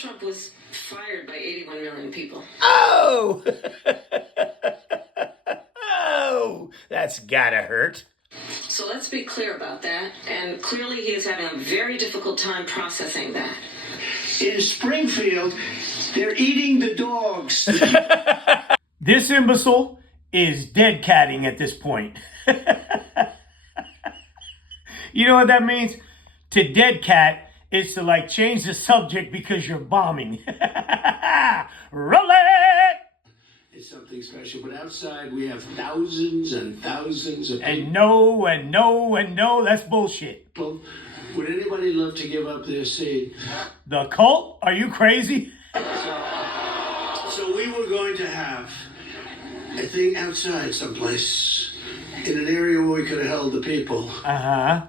Trump was fired by 81 million people. Oh! Oh, that's gotta hurt. So let's be clear about that. And clearly he is having a very difficult time processing that. In Springfield, they're eating the dogs. This imbecile is dead catting at this point. You know what that means? To dead cat is to like change the subject because you're bombing. Roll it! It's something special, but outside we have thousands and thousands of people. And no, and no, and no, that's bullshit. Would anybody love to give up their seat? The cult? Are you crazy? So we were going to have a thing outside someplace in an area where we could have held the people. Uh-huh.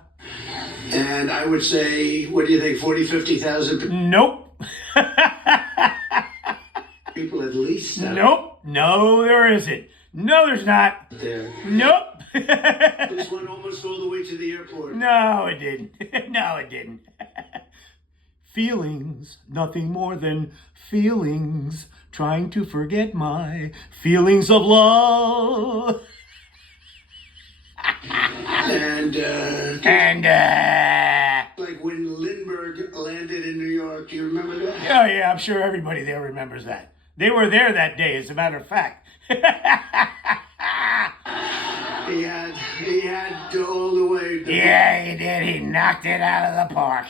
And I would say, what do you think, 40, 50,000? Nope. People at least. Nope. No, there isn't. No, there's not. There. Nope. This one almost all the way to the airport. No, it didn't. No, it didn't. Feelings, nothing more than feelings. Trying to forget my feelings of love. And like when Lindbergh landed in New York, do you remember that? Oh yeah, I'm sure everybody there remembers that. They were there that day, as a matter of fact. He had all the way. Yeah, he did. He knocked it out of the park.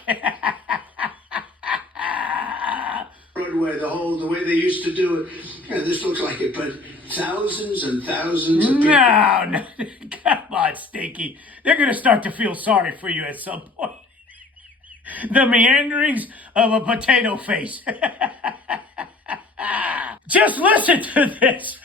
Broadway, the way they used to do it. Yeah, this looks like it, but thousands and thousands of people. No, come on, Stinky. They're going to start to feel sorry for you at some point. The meanderings of a potato face. Just listen to this.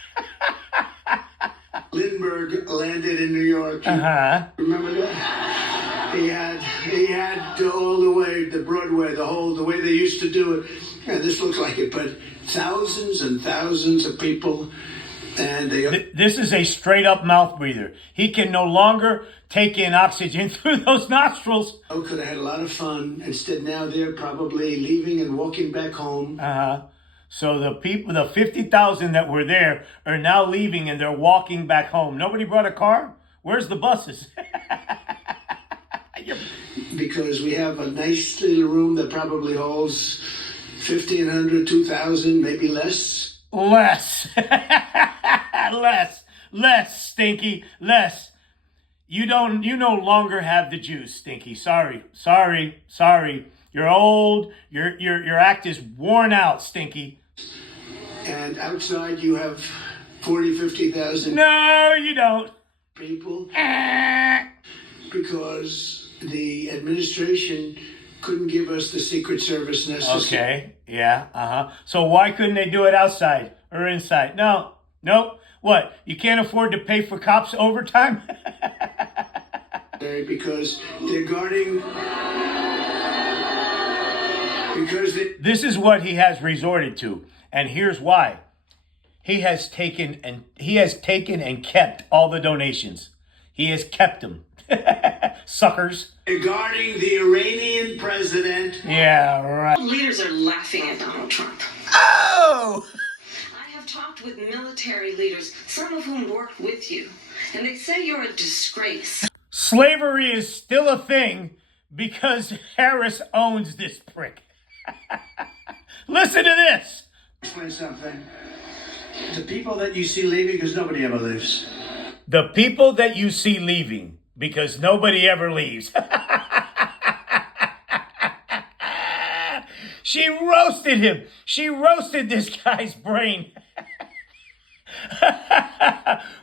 Lindbergh landed in New York. Uh-huh. Remember that? He had all the way, the Broadway, the way they used to do it. Yeah, this looks like it, but thousands and thousands of people. And this is a straight-up mouth breather. He can no longer take in oxygen through those nostrils. Could have had a lot of fun. Instead, now they're probably leaving and walking back home. Uh-huh. So the people, the 50,000 that were there are now leaving and they're walking back home. Nobody brought a car? Where's the buses? Because we have a nice little room that probably holds 1,500, 2,000, maybe less. Less. Less, Stinky, less. You no longer have the juice, Stinky. Sorry. You're old. Your act is worn out, Stinky. And outside you have 40, 50,000. No, you don't. People. Because the administration couldn't give us the Secret Service necessary. Okay. Yeah. Uh-huh. So why couldn't they do it outside or inside? No. Nope. What? You can't afford to pay for cops overtime? Because they're guarding. This is what he has resorted to, and here's why. He has taken and kept all the donations. He has kept them. Suckers. They're guarding the Iranian president. Yeah, right. Leaders are laughing at Donald Trump. Oh! I have talked with military leaders, some of whom worked with you, and they say you're a disgrace. Slavery is still a thing because Harris owns this prick. Listen to this. Explain something. The people that you see leaving, because nobody ever leaves. The people that you see leaving, because nobody ever leaves. She roasted him. She roasted this guy's brain.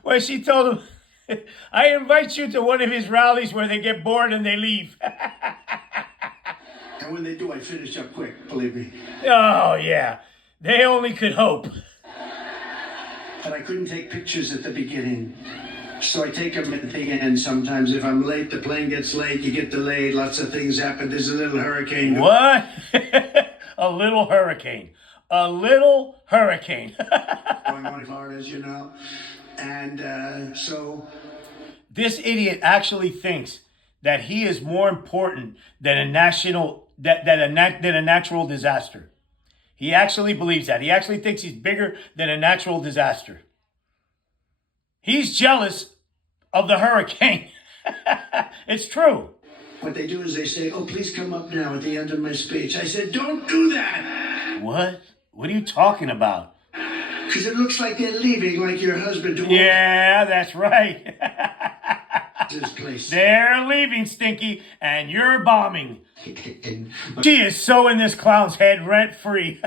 When she told him, I invite you to one of his rallies where they get bored and they leave. And when they do, I finish up quick, believe me. Oh, yeah. They only could hope. But I couldn't take pictures at the beginning. So I take them at the end sometimes. If I'm late, the plane gets late, you get delayed, lots of things happen. There's a little hurricane. What? A little hurricane. A little hurricane. Going on in Florida, as you know. And so... This idiot actually thinks that he is more important than a natural disaster. He actually believes that. He actually thinks he's bigger than a natural disaster. He's jealous of the hurricane. It's true. What they do is they say, oh, please come up now at the end of my speech. I said, don't do that. What? What are you talking about? Because it looks like they're leaving, like your husband. Yeah, that's right. This place. They're leaving, Stinky, and you're bombing. She is so in this clown's head rent-free.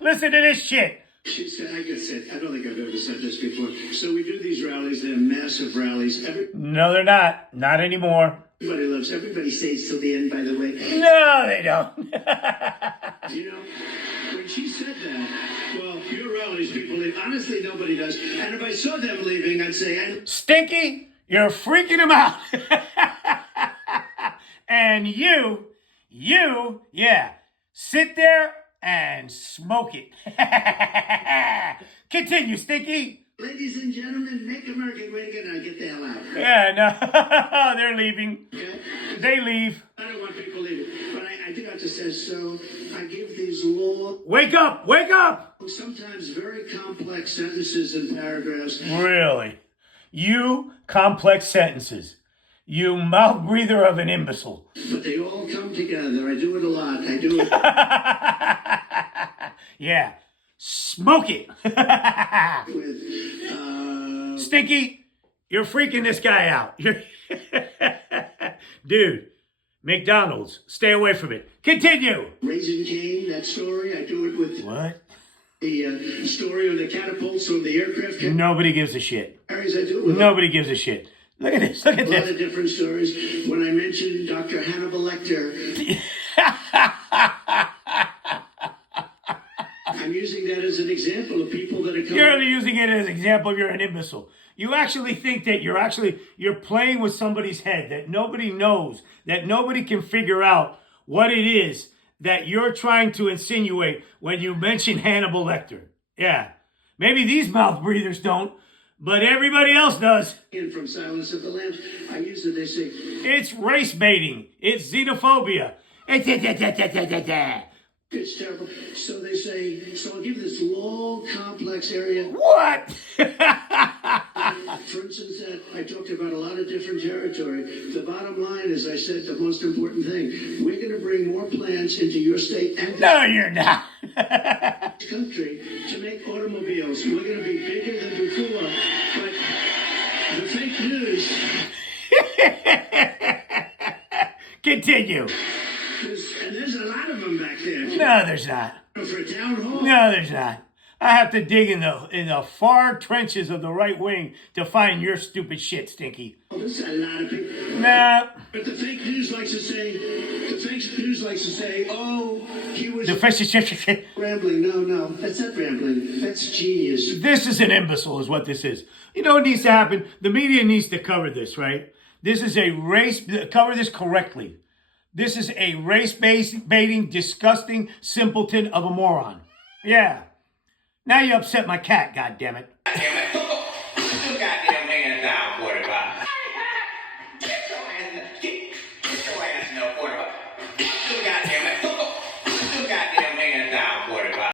Listen to this shit. She said, I just said, I don't think I've ever said this before. So we do these rallies. They're massive rallies. No, they're not. Not anymore. Everybody loves. Everybody stays till the end, by the way. No, they don't. You know, when she said that, well, your rallies, people leave. Honestly, nobody does. And if I saw them leaving, I'd say, Stinky, you're freaking him out. And you, yeah, sit there and smoke it. Continue, Stinky. ladies and gentlemen, make America great again. Now get the hell out. Yeah, no, they're leaving. Okay? They leave. I don't want people leaving. But I do have to say, so I give these long, Wake up, wake up. sometimes very complex sentences and paragraphs. Really? You complex sentences. You mouth breather of an imbecile. But they all come together. I do it a lot. I do it. Yeah. Smoke it. with, Stinky, you're freaking this guy out. Dude, McDonald's, stay away from it. Continue. Raising Cane, that story. I do it with What? the story on the catapults on the aircraft Nobody gives a shit. carriers. I do it with Nobody gives a shit. Look at this. Look at a lot of this. different stories. When I mentioned Dr. Hannibal Lecter, I'm using that as an example of people that are coming. You're using it as an example. You're an imbecile. You actually think that you're playing with somebody's head, that nobody knows, that nobody can figure out what it is that you're trying to insinuate when you mention Hannibal Lecter. Yeah. Maybe these mouth breathers don't, but everybody else does. And from Silence of the Lambs, I use it. They say, It's race baiting. It's xenophobia. it's terrible. So they say, so I'll give this long, complex area. What? For instance, that I talked about a lot of different territory. The bottom line is, I said the most important thing. We're going to bring more plants into your state and No, you're not. this country to make automobiles. We're going to be bigger than before. But the fake news, Continue. and there's a lot of them back there. No, there's not. For a town hall. No, there's not. I have to dig in the far trenches of the right wing to find your stupid shit, Stinky. There's a lot of people. Nah. But the fake news likes to say, oh, he was The rambling. No, that's not rambling. That's genius. This is an imbecile, is what this is. You know what needs to happen? The media needs to cover this, right? This is a cover this correctly. This is a race-baiting, disgusting simpleton of a moron. Yeah. Now you upset my cat, goddammit. Put your goddamn hands down for it.